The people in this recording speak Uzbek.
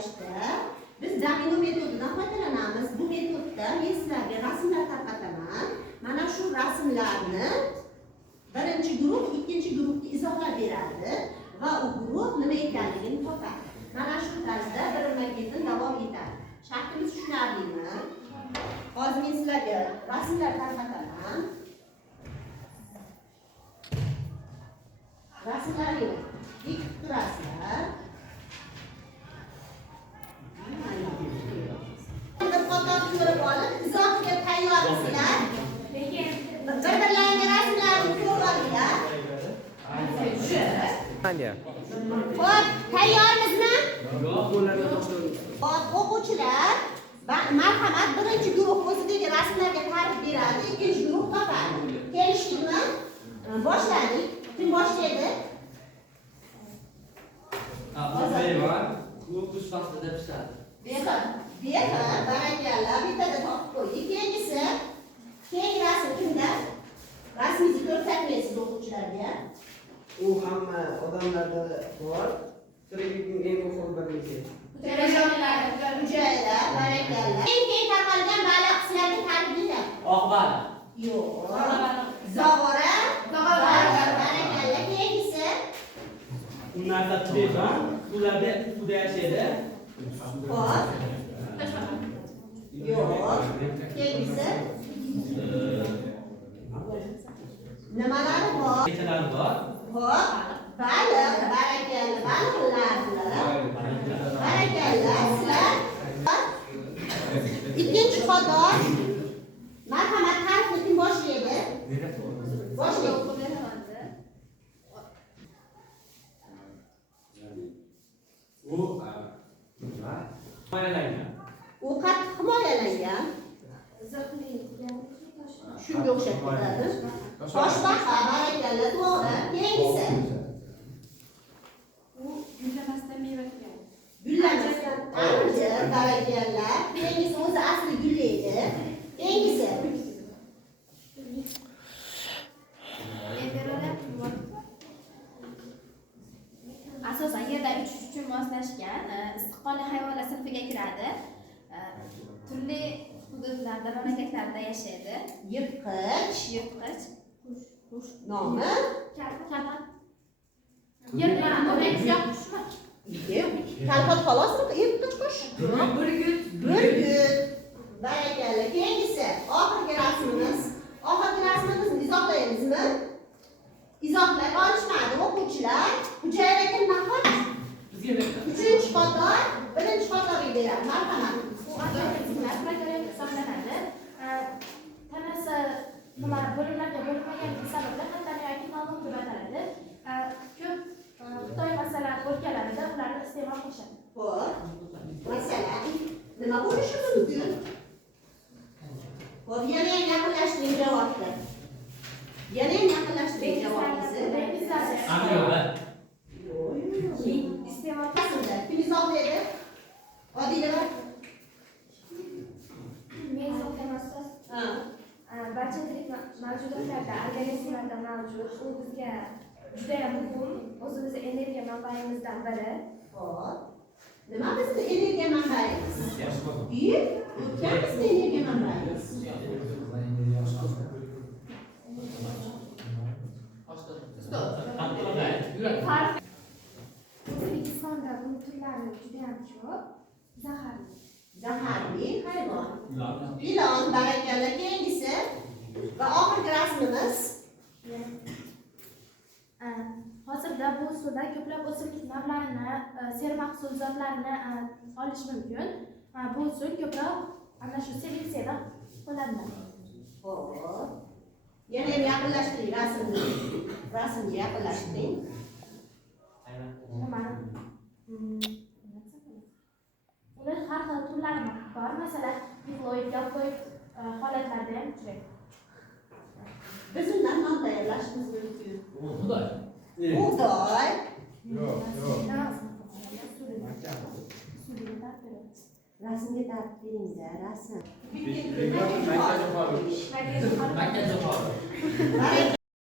tayyorlashda biz domino metodidan foydalanamiz. Bu metodda men sizlarga rasmlar tarqataman. Mana shu rasmlarni birinchi guruh ikkinchi guruhga izohlab beradi va u guruh nima ekanligini topadi. Mana shu tarzda birma-ketin davom etadi. Shaklimiz tushunarlimi? Hozir men sizlarga rasmlar tarqataman. Rasmlarni dik turasizlar. Bir qator ko'rib olib, izohga tayyormisizlar? Bir-birlaringga rasmlarni ko'rib olinglar. Xo'p, tayyormizmi? Xo'p, o'quvchilar, marhamat, birinchi guruh o'zidagi rasmlarga ta'rif beradi, ikkinchi guruh topadi. Kelishdikmi? Boshladik. Kim boshlaydi? Bu kuch faslida pishadi. Beqil, barakalla, bittada topib qo'ydik. Keyingi rasm kimda? Rasmingizni ko'rsatmaysiz o'quvchilarga. U hamma odamlarda bor. Tiriklikning eng muhim bir narsa. Hujayralar, barakalla. Keng tarqalgan baliq sizlarga ta'rif beradi. Oq baliq. Yo'q. Zog'ora, barakalla. Keyingisi Ularda tezon, ularda suvda yashaydi. Xo'p. Yo'q. Keyingisi nimalari bor? Kechalar bor. Xo'p. Baliq, barakalla, baliqlar. Barakalla, sizlar. Ikkinchi qator. Marhamat, tarifni kim boshlaydi? Boshlaydi. Himoyalangan. U qattiq himoyalangan. Shunga o'xshab ketadi. Toshbaqa, barakalla, to'g'ri. Keyingisi. Gullamasdan meva keladi. Gullamasdan anjir, barakalla. Keyingisi o'zi asli gullaydi. Keyingisi. Asosan yerda uchish uchun moslashgan istiqbolli hayvonlar sinfiga kiradi. Turli hududlarda, mamlakatlarda yashaydi. Yirtqich. Qush. Nomi? Kalxat. Yer bilan o'rnak qushmi? Kalxat xolosmi? Yirtqich qush. Burgut. Barakalla. Keyingisi. Oxirgi rasmimizni izohlaymizmi? Izohlay olishmadi o'quvchilar. Hujayraga nahot? Uchinchi qator, birinchi qatorga beradi. Marhamat. Hisoblanadi. Tanasi nima bo'limlarga bo'linmagan sabablar qandaylik yoki noma'lum deb ataladi. Ko'p Xitoy masalan o'lkalarida ularni iste'mol qilishadi. Xo'p. Masalan, nima bo'lishi mumkin? Xo'p, yana yaqinlashtiring javobni. Yana yaqinlashtiring javobingizni. Amyoba. Iste'mol Kim izohlaydi? Odila. men izohlamasdan barcha tirik mavjudotlarda organizmlarda mavjud. U bizga juda ham muhim. O'zimizni energiya manbayimizdan biri. Xo'p. Nima bizni energiya manbayimiz? Uyib, o'tgan bizni energiya manbayimiz. O'zbekistonda bu turlari juda ham ko'p. Zaharli hayvon. Ilon, barakalla. Keyingisi va oxirgi rasmimiz. Hozirda bu usulda ko'plab o'simlik navlarini, sermahsulotlarini olish mumkin. Bu usul ko'proq ana shu seleksiyada qo'llaniladi. Xo'p. Yana ham yaqinlashtiring rasmni. Rasmni yaqinlashtiring. Ular har xil turlari bor. Masalan, diploid, yalqoid holatlarda ham uchraydi. Biz undan nom tayyorlashimiz mumkin. Xudoy. Bug'doy. Rasmga ta'rif beringlar, rasm. Makka jo'xori.